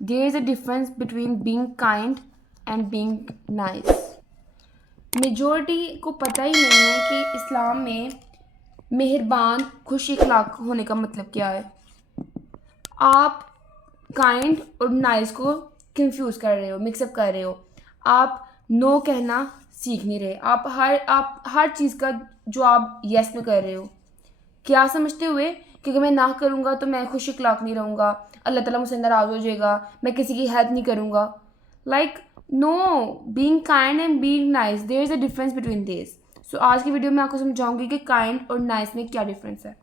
There is a difference between being kind and being nice. Majority को पता ही नहीं है कि इस्लाम में मेहरबान खुश इखलाक होने का मतलब क्या है। आप काइंड और नाइस को कंफ्यूज कर रहे हो, मिक्सअप कर रहे हो। आप नो कहना सीख नहीं रहे। आप हर चीज़ का जो आप यस में कर रहे हो, क्या समझते हुए कि अगर मैं ना करूँगा तो मैं खुश इखलाक नहीं रहूँगा, अल्लाह ताला मुझसे नाराज़ हो जाएगा, मैं किसी की हेल्प नहीं करूँगा। Like no, being kind and being nice, there is a difference between this. So आज की वीडियो में आपको समझाऊंगी कि काइंड और नाइस में क्या डिफरेंस है।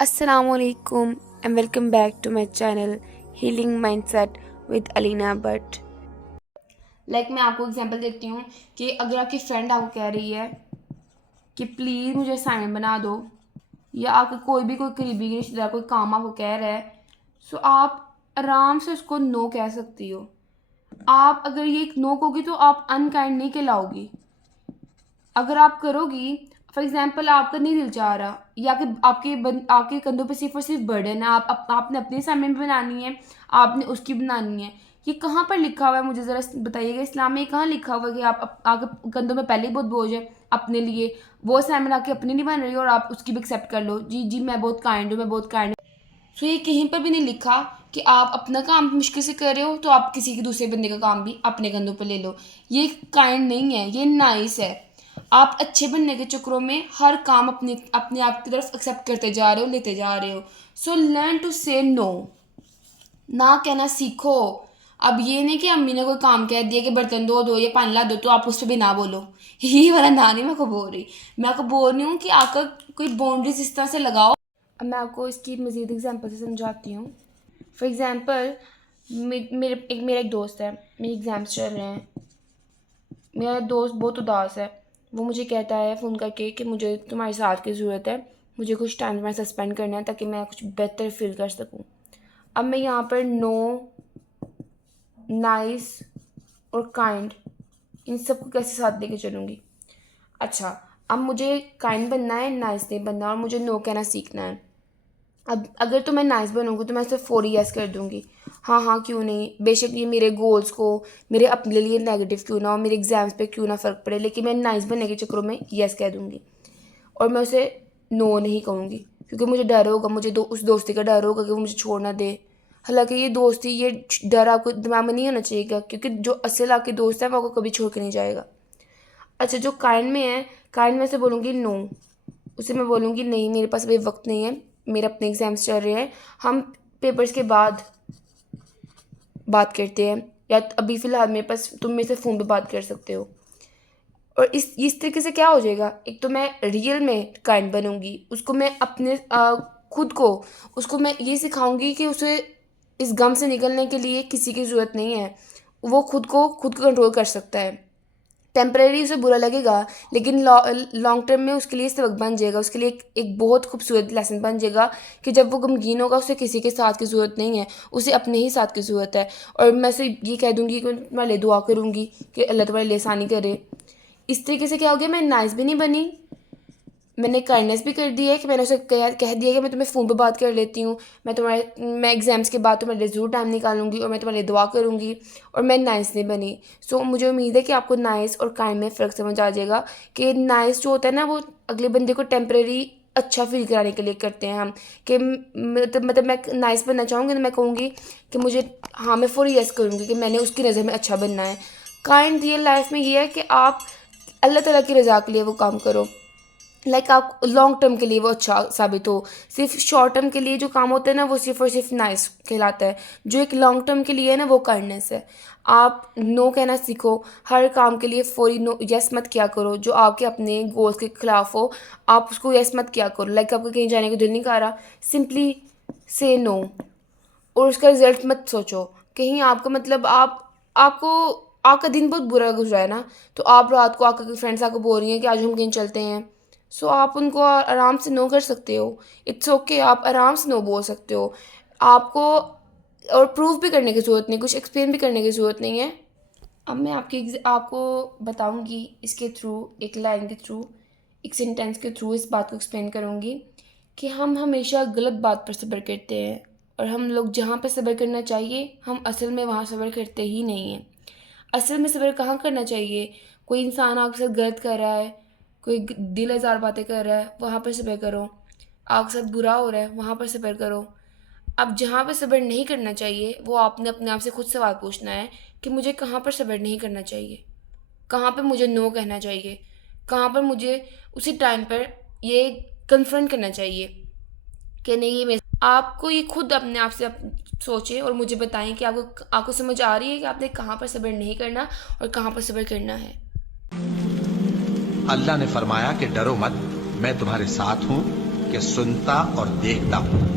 Assalamualaikum and welcome back to my channel Healing Mindset with Alina Bhatt। मैं आपको एग्जांपल देती हूँ कि अगर आपकी फ्रेंड आपको कह रही है कि प्लीज़ मुझे असाइनमेंट बना दो, या आपके कोई करीबी रिश्तेदार कोई काम आपको कह रहा है, सो आप आराम से उसको नो कह सकती हो। आप अगर ये नो कहोगी तो आप अनकाइंड नहीं कहलाओगी। अगर आप करोगी, फॉर एग्जाम्पल आपका नहीं दिल चाह रहा, या कि आपके कंधों पे सिर्फ और सिर्फ बर्डन है, आपने अपनी असाइनमेंट बनानी है, आपने उसकी बनानी है। ये कहाँ पर लिखा हुआ है, मुझे ज़रा बताइएगा। इस्लाम में कहाँ लिखा हुआ है कि आपके कंधों में पहले ही बहुत बोझ है अपने लिए, वो असाइनमेंट आपकी अपनी नहीं बन रही और आप उसकी भी एक्सेप्ट कर लो, जी जी मैं बहुत काइंड हूँ, मैं बहुत काइंड हूँ। सो ये कहीं पर भी नहीं लिखा कि आप अपना काम मुश्किल से कर रहे हो तो आप किसी के दूसरे बंदे का काम भी अपने कंधों पर ले लो। ये काइंड नहीं है, ये नाइस है। आप अच्छे बनने के चक्करों में हर काम अपने अपने आप की तरफ एक्सेप्ट करते जा रहे हो, लेते जा रहे हो। सो लर्न टू से नो, ना कहना सीखो। अब ये नहीं कि अम्मी ने कोई काम कह दिया कि बर्तन धो दो या पानी ला दो तो आप उस पर भी ना बोलो। ये वाला ना नहीं मैं आपको बोल रही। मैं आपको बोल रही हूँ कि आपका कोई बाउंड्रीज इस तरह से लगाओ। अब मैं आपको इसकी मज़ीद एग्जांपल से समझाती हूँ। फॉर एग्जांपल, मेरा एक दोस्त है, मेरे एग्ज़ाम्स चल रहे हैं, मेरा दोस्त बहुत उदास है। वो मुझे कहता है फ़ोन करके कि मुझे तुम्हारे साथ की ज़रूरत है, मुझे कुछ टाइम तुम्हारे साथ स्पेंड करना है ताकि मैं कुछ बेहतर फील कर सकूँ। अब मैं यहाँ पर नो, नाइस और काइंड, इन सबको कैसे साथ लेके चलूँगी। अच्छा, अब मुझे काइंड बनना है, नाइस नहीं बनना, और मुझे नो कहना सीखना है। अब अगर तो मैं नाइस बनूँगी तो मैं सिर्फ 4 यस कर दूँगी, हाँ हाँ क्यों नहीं, बेशक ये मेरे गोल्स को, मेरे अपने लिए नेगेटिव क्यों ना हो, मेरे एग्जाम्स पे क्यों ना फ़र्क पड़े, लेकिन मैं नाइस बनने के चक्करों में यस कह दूँगी और मैं उसे नो नहीं कहूँगी, क्योंकि मुझे डर होगा, मुझे उस दोस्ती का डर होगा कि वो मुझे छोड़ ना दे। हालांकि ये दोस्ती, ये डर आपको दिमाग में नहीं होना चाहिए, क्योंकि जो असल आपके दोस्त है वो आपको कभी छोड़ के नहीं जाएगा। अच्छा, जो काइंड में है, काइंड में से बोलूँगी नो, उसे मैं बोलूँगी नहीं मेरे पास अभी वक्त नहीं है, मेरे अपने एग्ज़ाम्स चल रहे हैं, हम पेपर्स के बाद बात करते हैं, या अभी फ़िलहाल मेरे पास तुम मेरे से फ़ोन पे बात कर सकते हो। और इस तरीके से क्या हो जाएगा, एक तो मैं रियल में काइंड बनूँगी, उसको मैं अपने खुद को, उसको मैं ये सिखाऊँगी कि उसे इस गम से निकलने के लिए किसी की ज़रूरत नहीं है, वो खुद को कंट्रोल कर सकता है। टेम्परेरी उसे बुरा लगेगा, लेकिन लॉन्ग टर्म में उसके लिए सबक बन जाएगा, उसके लिए एक बहुत खूबसूरत लेसन बन जाएगा कि जब वो गमगीन होगा उसे किसी के साथ की ज़रूरत नहीं है, उसे अपने ही साथ की ज़रूरत है। और मैं उसे ये कह दूँगी कि मैं तुम्हारे लिए दुआ करूँगी कि अल्लाह तुम्हारे लिए आसानी करे। इस तरीके से क्या हो गया, मैं नाइस भी नहीं बनी, मैंने काइंडनेस भी कर दी है कि मैंने उसे कह दिया कि मैं तुम्हें फ़ोन पे बात कर लेती हूँ, मैं एग्ज़ाम्स के बाद तुम्हारे लिए ज़रूर टाइम निकालूंगी और मैं तुम्हारे लिए दुआ करूँगी, और मैं नाइस नहीं बनी। सो मुझे उम्मीद है कि आपको नाइस और काइंड में फ़र्क समझ आ जाएगा कि नाइस जो होता है ना, वो अगले बंदे को टेम्परेरी अच्छा फील कराने के लिए करते हैं हम, कि मतलब मैं नाइस बनना चाहूँगी तो मैं कहूँगी कि मुझे, हाँ मैं फुल यस करूँगी कि मैंने उसकी नज़र में अच्छा बनना है। काइंड रियल लाइफ में ये है कि आप अल्लाह ताला की रज़ा के लिए वो काम करो, आप लॉन्ग टर्म के लिए वो अच्छा साबित हो। सिर्फ शॉर्ट टर्म के लिए जो काम होता है ना, वो सिर्फ और सिर्फ नाइस कहलाता है। जो एक लॉन्ग टर्म के लिए है ना, वो काइंडनेस है। आप नो कहना सीखो, हर काम के लिए फौरी नो यस मत किया करो, जो आपके अपने गोल्स के खिलाफ हो आप उसको यस मत किया करो। आपको कहीं जाने को दिल नहीं कर रहा, सिंपली से नो, और उसका रिजल्ट मत सोचो। कहीं आपका मतलब आपको आपका दिन बहुत बुरा गुजरा है ना, तो आप रात को आकर फ्रेंड्स आपको बोल रही हैं कि आज हम कहीं चलते हैं, सो आप उनको आराम से नो कर सकते हो। इट्स ओके, आप आराम से नो बोल सकते हो। आपको और प्रूफ भी करने की ज़रूरत नहीं, कुछ एक्सप्लेन भी करने की ज़रूरत नहीं है। अब मैं आपको बताऊंगी इसके थ्रू, एक लाइन के थ्रू, एक सेंटेंस के थ्रू इस बात को एक्सप्लेन करूंगी कि हम हमेशा गलत बात पर सब्र करते हैं और हम लोग जहाँ पे सब्र करना चाहिए हम असल में वहाँ सब्र करते ही नहीं हैं। असल में सब्र कहाँ करना चाहिए? कोई इंसान आपके साथ गलत कर रहा है, कोई दिल आज़ार बातें कर रहा है, वहाँ पर सब्र करो। आपके साथ बुरा हो रहा है, वहाँ पर सब्र करो। अब जहाँ पे सब्र नहीं करना चाहिए वो आपने अपने आप से खुद सवाल पूछना है कि मुझे कहाँ पर सब्र नहीं करना चाहिए, कहाँ पर मुझे नो कहना चाहिए, कहाँ पर मुझे उसी टाइम पर ये कन्फ्रंट करना चाहिए कि नहीं ये मेरे। आपको ये खुद अपने आप से सोचें और मुझे बताएं कि आपको आपको समझ आ रही है कि आपने कहाँ पर सब्र नहीं करना और कहाँ पर सब्र करना है। अल्लाह ने फरमाया कि डरो मत, मैं तुम्हारे साथ हूं कि सुनता और देखता हूं।